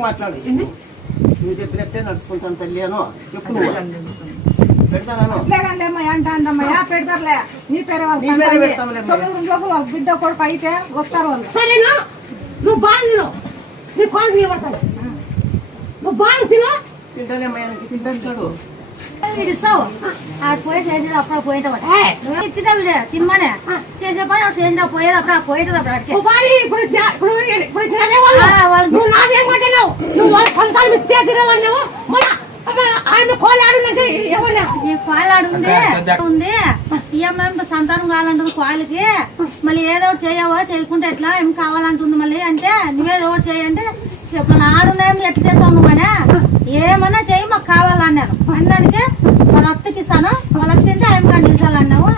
మాట్లాడు నువ్వు చెప్పినట్టే నడుచుకుంటాను తల్లి అను చెప్పు నువ్వు పెడతాను పెడతారులే నీ పేరు బిడ్డ కొడుకు అయితే వస్తారు వాళ్ళు. సరే నువ్వు బాగా తిను, నీ కాలు నిలబడతాను. నువ్వు బాగా తిను. తింటానేమ్మా తింటాడు ఇస్తావు ఆడ పోయి చేసేది అప్పుడు పోయేటప్పుడు ఇచ్చిన తిమ్మనే చేసే పని అప్పుడు చేసిన పోయేది అప్పుడు పోయేది అప్పుడు ఉంది ఈఎంఐ సంతానం కావాలంటుంది కాయలకి మళ్ళీ ఏదో ఒకటి చేయవో చేయకుంటే ఎట్లా ఏం కావాలంటుంది మళ్ళీ అంటే నువ్వేదో ఒకటి చేయంటే మళ్ళీ ఆడున్నాయేమో ఎట్లా చేస్తావు నువ్వనే ఏమన్నా చెయ్యి మాకు కావాలన్నాను అన్నానికి వాళ్ళ అత్తకి ఇస్తాను వాళ్ళ అత్త తింటే ఆయన కండిచాలన్నావు